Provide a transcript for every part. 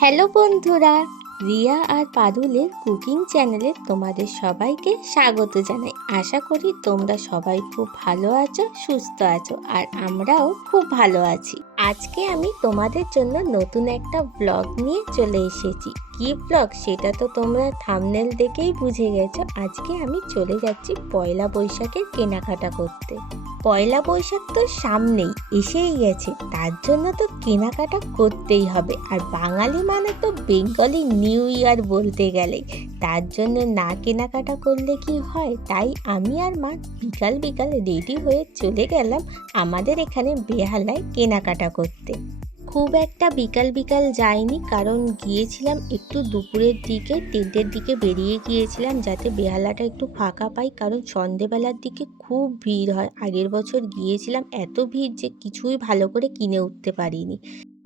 Hello বন্ধুরা, রিয়া আর পারুলের cooking চ্যানেলে তোমাদের সবাইকে স্বাগত জানাই। আশা করি তোমরা সবাই খুব ভালো আছো, সুস্থ আছো, আর আমরাও খুব ভালো আছি। আজকে আমি তোমাদের জন্য নতুন একটা ব্লগ নিয়ে চলে এসেছি। কি ব্লগ সেটা তো তোমরা থামনেল দেখেই বুঝে গেছো। আজকে আমি চলে যাচ্ছি পয়লা বৈশাখের কেনাকাটা করতে। পয়লা বৈশাখ তো সামনেই, এসেই গেছে। তার জন্য তো কেনাকাটা করতেই হবে। আর বাঙালি মানে তো বেঙ্গলি নিউ ইয়ার বলতে গেলে। তার জন্য না কেনাকাটা করলে কি হয়? তাই আমি আর মা বিকাল বিকাল রেডি হয়ে চলে গেলাম আমাদের এখানে বেহালায় কেনাকাটা করতে। খুব একটা বিকাল বিকাল যাইনি, কারণ গিয়েছিলাম একটু দুপুরের দিকে, তিনটের দিকে বেরিয়ে গিয়েছিলাম যাতে বেহালাটা একটু ফাঁকা পাই, কারণ সন্ধেবেলার দিকে খুব ভিড় হয়। আগের বছর গিয়েছিলাম, এত ভিড় যে কিছুই ভালো করে কিনে উঠতে পারিনি।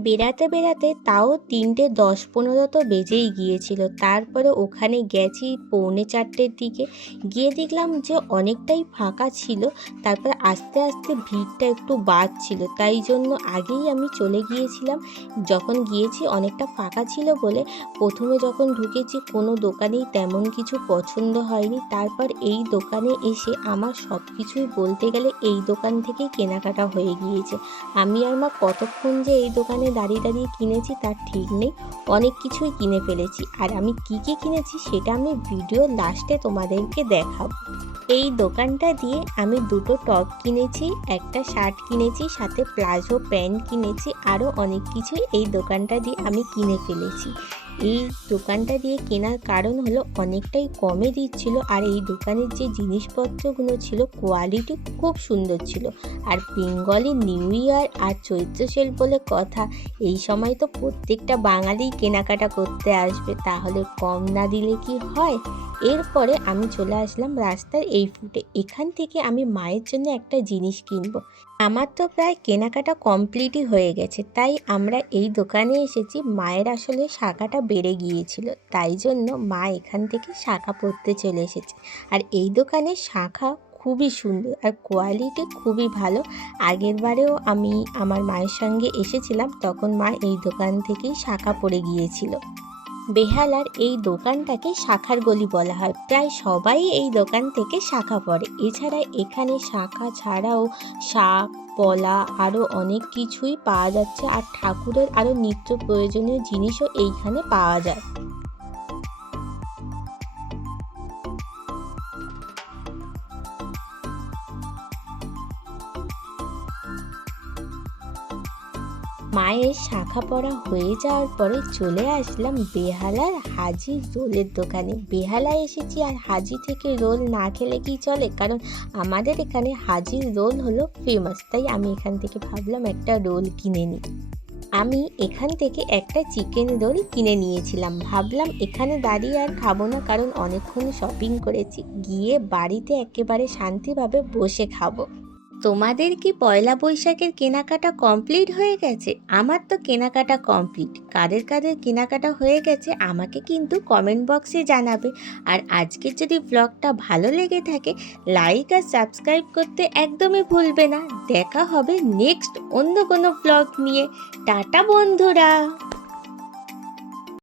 বেড়াতে বেড়াতে তাও তিনটে দশ পনেরো তো বেজেই গিয়েছিল। তারপরে ওখানে গেছি পৌনে চারটের দিকে। গিয়ে দেখলাম যে অনেকটাই ফাঁকা ছিল। তারপর আস্তে আস্তে ভিড়টা একটু বাড়ছিল। তাই জন্য আগেই আমি চলে গিয়েছিলাম। যখন গিয়েছি অনেকটা ফাঁকা ছিল বলে প্রথমে যখন ঢুকেছি কোনো দোকানেই তেমন কিছু পছন্দ হয়নি। তারপর এই দোকানে এসে আমার সব কিছুই বলতে গেলে এই দোকান থেকেই কেনাকাটা হয়ে গিয়েছে। আমি আর মা কতক্ষণ যে এই দোকানে দাঁড়িয়ে দাঁড়িয়ে কিনেছি তার ঠিক নেই। অনেক কিছুই কিনে ফেলেছি। আর আমি কি কি কিনেছি সেটা আমি ভিডিও লাস্টে তোমাদেরকে দেখাবো। এই দোকানটা দিয়ে আমি দুটো টপ কিনেছি, একটা শার্ট কিনেছি, সাথে প্লাজো প্যান্ট কিনেছি আরও অনেক কিছুই এই দোকানটা দিয়ে আমি কিনে ফেলেছি। এই দোকানটা দিয়ে কেনার কারণ হলো অনেকটাই কমে দিচ্ছিল আর এই দোকানের যে জিনিসপত্রগুলো ছিল কোয়ালিটি খুব সুন্দর ছিল। আর বেঙ্গলি নিউ ইয়ার আর চৈত্র সেল বলে কথা, এই সময় তো প্রত্যেকটা বাঙালি কেনাকাটা করতে আসবে, তাহলে কম না দিলে কি হয়? এরপরে আমি চলে আসলাম রাস্তার এই ফুটে। এখান থেকে আমি মায়ের জন্য একটা জিনিস কিনবো। আমার তো প্রায় কেনাকাটা কমপ্লিটই হয়ে গেছে, তাই আমরা এই দোকানে এসেছি। মায়ের আসলে শাখাটা বেড়ে গিয়েছিল, তাই জন্য মা এখান থেকে শাখা পরতে চলে এসেছে। আর এই দোকানের শাখা খুবই সুন্দর আর কোয়ালিটি খুবই ভালো। আগের বারেও আমি আমার মায়ের সঙ্গে এসেছিলাম, তখন মা এই দোকান থেকেই শাখা পড়ে গিয়েছিল। বেহালার এই দোকানটাকে শাখার গলি বলা হয়। প্রায় সবাই এই দোকান থেকে শাখা পড়ে। এছাড়া এখানে শাখা ছাড়াও শাক পলা আরও অনেক কিছুই পাওয়া যাচ্ছে। আর ঠাকুরের আরও নিত্য প্রয়োজনীয় জিনিসও এইখানে পাওয়া যায়। মায়ের শাখা পড়া হয়ে যাওয়ার পরে চলে আসলাম বেহালার হাজির রোলের দোকানে। বেহালায় এসেছি আর হাজি থেকে রোল না খেলে কি চলে? কারণ আমাদের এখানে হাজির রোল হলো ফেমাস তাই আমি এখান থেকে ভাবলাম একটা রোল কিনে নিই আমি এখান থেকে একটা চিকেন রোল কিনে নিয়েছিলাম। ভাবলাম এখানে দাঁড়িয়ে আর খাব না, কারণ অনেকক্ষণ শপিং করেছি। গিয়ে বাড়িতে একেবারে শান্তিভাবে বসে খাব। তোমাদের কি পয়লা বৈশাখের কেনাকাটা কমপ্লিট হয়ে গেছে? আমার তো কেনাকাটা কমপ্লিট কাদের কাদের কেনাকাটা হয়ে গেছে আমাকে কিন্তু কমেন্ট বক্সে জানাবে। আর আজকের যদি ব্লগটা ভালো লেগে থাকে লাইক আর সাবস্ক্রাইব করতে একদমই ভুলবে না। দেখা হবে নেক্সট অন্য কোনো ব্লগ নিয়ে। টাটা বন্ধুরা!